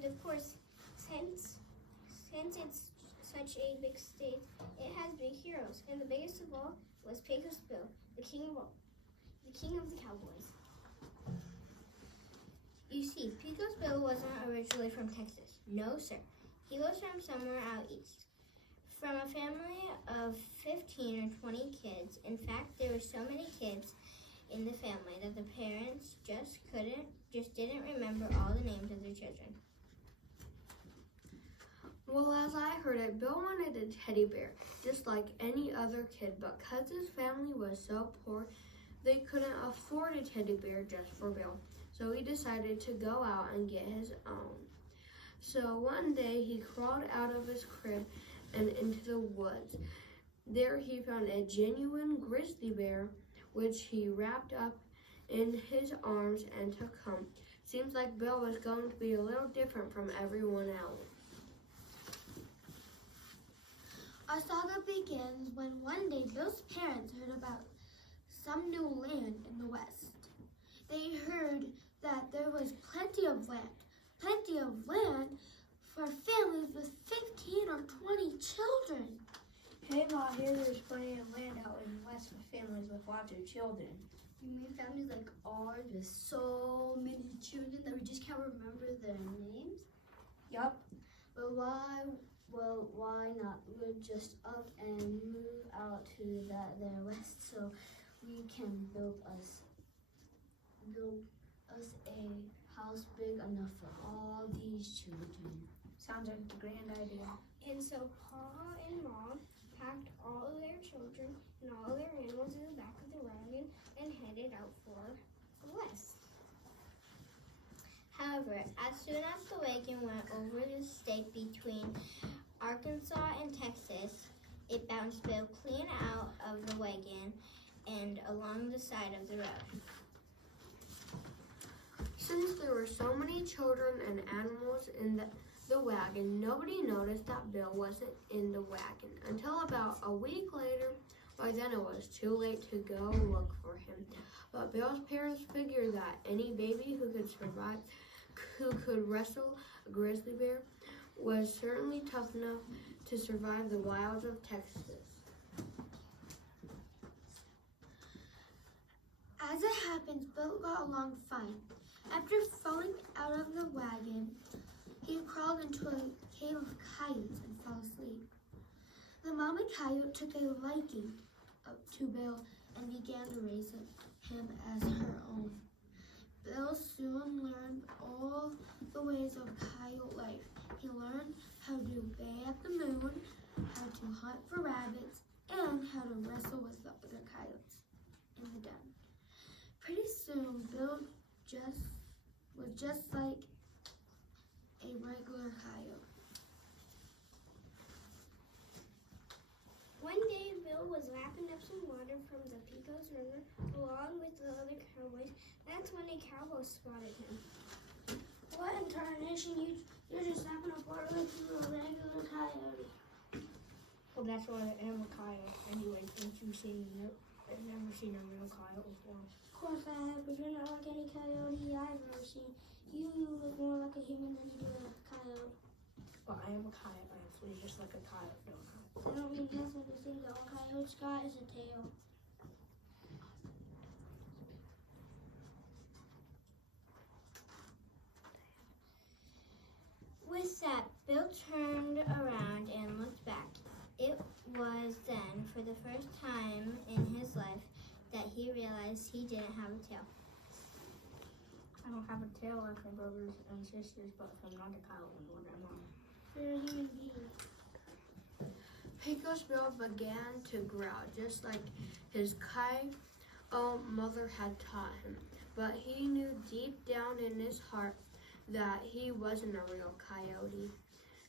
And of course, since it's such a big state, it has big heroes. And the biggest of all was Pecos Bill, the king of the cowboys. You see, Pecos Bill wasn't originally from Texas. No, sir. He was from somewhere out east. From a family of 15 or 20 kids. In fact, there were so many kids in the family that the parents just didn't remember all the names of their children. Well, as I heard it, Bill wanted a teddy bear, just like any other kid, but because his family was so poor, they couldn't afford a teddy bear just for Bill. So he decided to go out and get his own. So one day he crawled out of his crib and into the woods. There he found a genuine grizzly bear, which he wrapped up in his arms and took home. Seems like Bill was going to be a little different from everyone else. Our saga begins when one day Bill's parents heard about some new land in the west. They heard that there was plenty of land for families with 15 or 20 children. Hey Ma, here there's plenty of land out in the west for families with lots of children. You mean families like ours with so many children that we just can't remember their names? Yup. But why not? We'll just up and move out to their west so we can build us a house big enough for all these children. Sounds like a grand idea. And so Pa and Mom packed all of their children and all their animals in the back of the wagon and headed out for the west. However, as soon as the wagon went over the state between Arkansas and Texas, it bounced Bill clean out of the wagon and along the side of the road. Since there were so many children and animals in the wagon, nobody noticed that Bill wasn't in the wagon until about a week later. By then it was too late to go look for him. But Bill's parents figured that any baby who could wrestle a grizzly bear was certainly tough enough to survive the wilds of Texas. As it happens, Bill got along fine. After falling out of the wagon, he crawled into a cave of coyotes and fell asleep. The mama coyote took a liking to Bill and began to raise him as her own. Bill soon learned all the ways of coyote life. He learned how to bay at the moon, how to hunt for rabbits, and how to wrestle with the other coyotes in the den. Pretty soon, Bill was just like a regular coyote. One day, Bill was lapping up some water from the Pecos River along with the other cowboys. That's when a cowboy spotted him. What in tarnation? You're just lapping up water like a regular coyote. Well, that's why I am a coyote. Anyway, since I've never seen a real coyote before. Of course I have, but you're not like any coyote I've ever seen. You look more like a human than you do like a coyote. Well, I am a coyote. I flee just like a coyote, don't I? I don't mean that's what the thing that all coyotes got is a tail. With that, Bill turned around and looked back. It was then, for the first time in his life, that he realized he didn't have a tail. I don't have a tail like my brothers and sisters, but if I'm not a coyote, then what am I? You're a human being. Pecos Bill began to growl, just like his coyote mother had taught him. But he knew deep down in his heart that he wasn't a real coyote.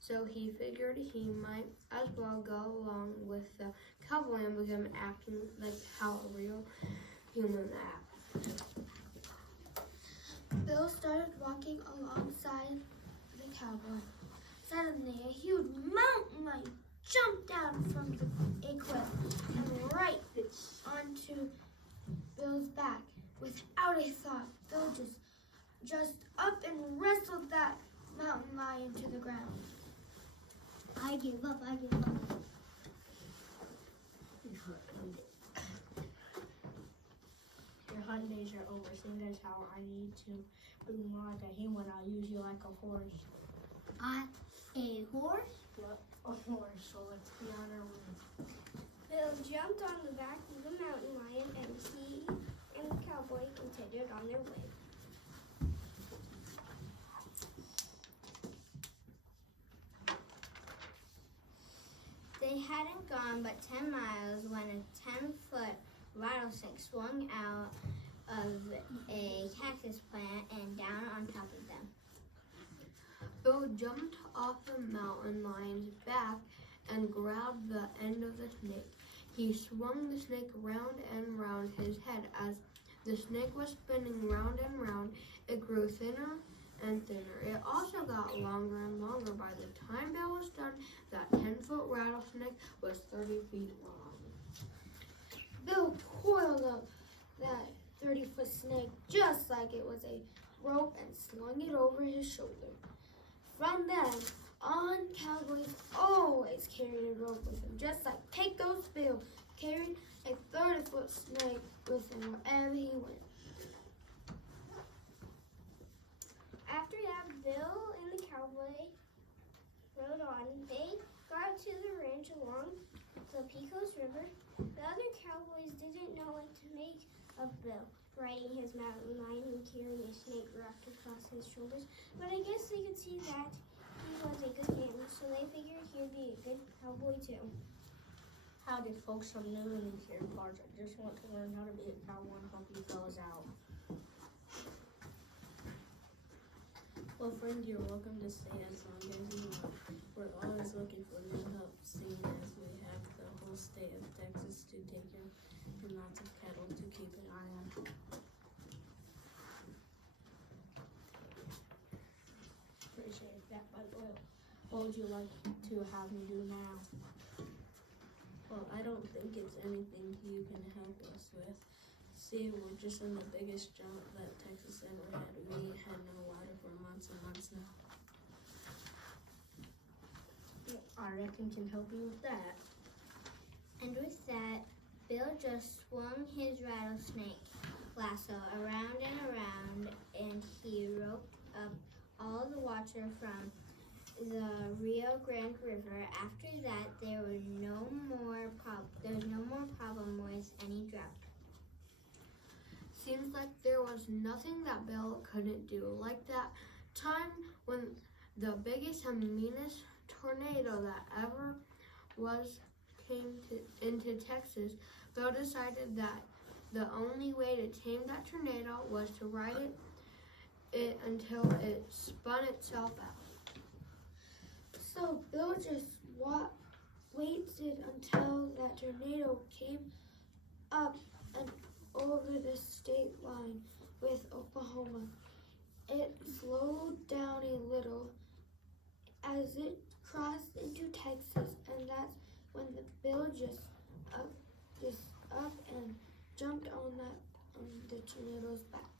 So he figured he might as well go along with the cowboy and begin acting like how a real human acts. Bill started walking alongside the cowboy. Suddenly, a huge mountain lion jumped down from a cliff and right onto Bill's back. Without a thought, Bill just up and wrestled that mountain lion to the ground. I give up. I give up. Your hunt days are over. Seeing as how I need to be more like a human, I'll use you like a horse. A horse? Yep, a horse. So let's be on our way. Bill jumped on the back of the mountain lion, and he and the cowboy continued on their way. They hadn't gone but 10 miles when a 10-foot rattlesnake swung out of a cactus plant and down on top of them. Bill jumped off the mountain lion's back and grabbed the end of the snake. He swung the snake round and round his head. As the snake was spinning round and round, it grew thinner and thinner. It also got longer and longer. By the time Bill was done, that 10-foot rattlesnake was 30 feet long. Bill coiled up that 30-foot snake just like it was a rope and slung it over his shoulder. From then on, cowboys always carried a rope with them, just like Pecos Bill carried a 30-foot snake with him wherever he went. After that, Bill and the cowboy rode on. They got to the ranch along the Pecos River. The other cowboys didn't know what to make of Bill, riding his mountain lion and carrying a snake wrapped across his shoulders. But I guess they could see that he was a good man, so they figured he'd be a good cowboy too. Howdy, folks. I'm new in these here parts. I just want to learn how to be a cowboy and help you fellas out. Well, friend, you're welcome to stay as long as you want. We're always looking for new help, seeing as we have the whole state of Texas to take care and lots of cattle to keep an eye on. Appreciate that, but what would you like to have me do now? Well, I don't think it's anything you can help us with. See, we're just in the biggest drought that Texas ever had. We had no water for months and months now. I reckon can help you with that. And with that, Bill just swung his rattlesnake lasso around and around, and he roped up all the water from the Rio Grande River. After that, there was no more problem with any drought. Seems like there was nothing that Bill couldn't do. Like that time when the biggest and meanest tornado that ever came into Texas, Bill decided that the only way to tame that tornado was to ride it until it spun itself out. So Bill just waited until that tornado came up and over the state line with Oklahoma. It slowed down a little as it crossed into Texas, and that's when the Bill just up and jumped on the tornado's back.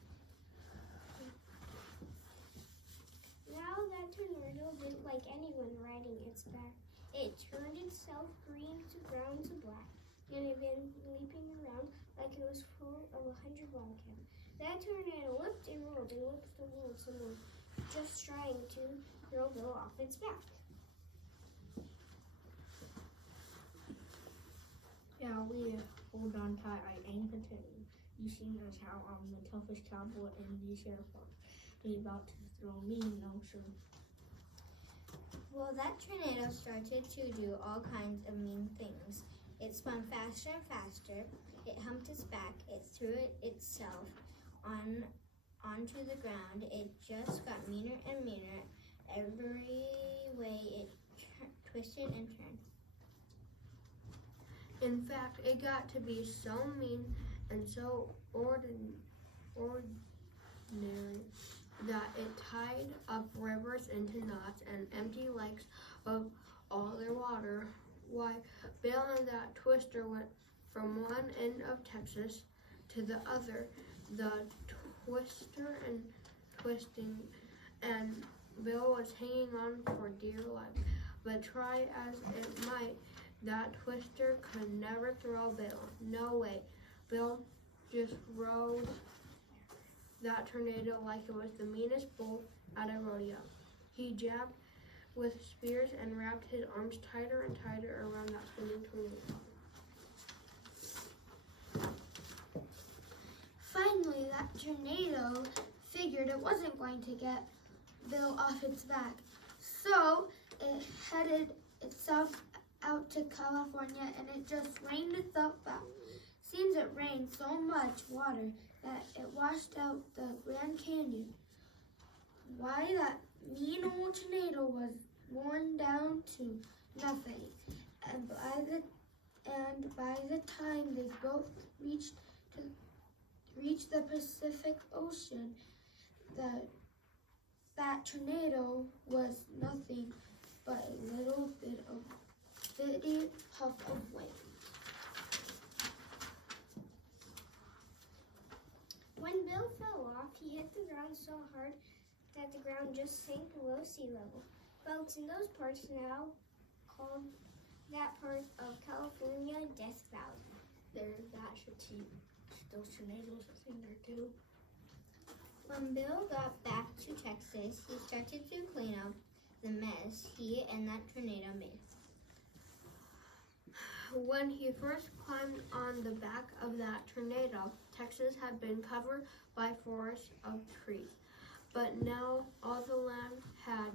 Now that tornado didn't like anyone riding its back. It turned itself green to brown to black, and it began leaping around like it was full of 100 wildcats. That tornado whipped and whipped the world some more, just trying to throw Bill off its back. Yeah, we hold on tight. I ain't pretending. You seen as how I'm the toughest cowboy in these here parts. Be about to throw me, no sir. Well, that tornado started to do all kinds of mean things. It spun faster and faster. It humped its back. It threw itself onto the ground. It just got meaner and meaner every way it twisted and turned. In fact, it got to be so mean and so ordinary that it tied up rivers into knots and emptied lakes of all their water. Why, Bill and that twister went from one end of Texas to the other. The twister and twisting and Bill was hanging on for dear life, but try as it might, that twister could never throw Bill. No way. Bill just rode that tornado like it was the meanest bull at a rodeo. He jabbed with spears and wrapped his arms tighter and tighter around that spinning tornado. Finally, that tornado figured it wasn't going to get Bill off its back, so it headed itself out to California, and it just rained itself out. Seems it rained so much water that it washed out the Grand Canyon. Why, that mean old tornado was worn down to nothing, and by the time they both reached the Pacific Ocean, that tornado was nothing but a little bit of bitty puff of wind. When Bill fell off, he hit the ground so hard that the ground just sank below sea level. Folks in those parts now call that part of California Death Valley. That should teach those tornadoes a thing or two. When Bill got back to Texas, he started to clean up the mess he and that tornado made. When he first climbed on the back of that tornado, Texas had been covered by forests of trees. But now all the land had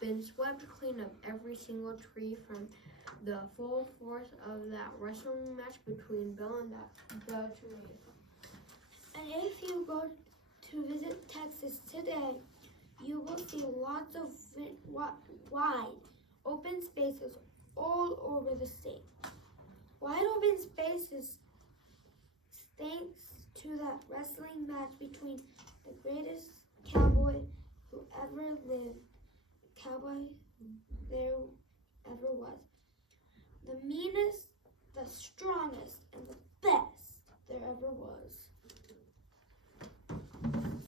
been swept clean of every single tree from the full force of that wrestling match between Bill and the tornado. And if you go to visit Texas today, you will see lots of wide, open spaces all over the state. Wide open spaces thanks to that wrestling match between the greatest cowboy who ever lived, cowboy there ever was, the meanest, the strongest, and the best there ever was.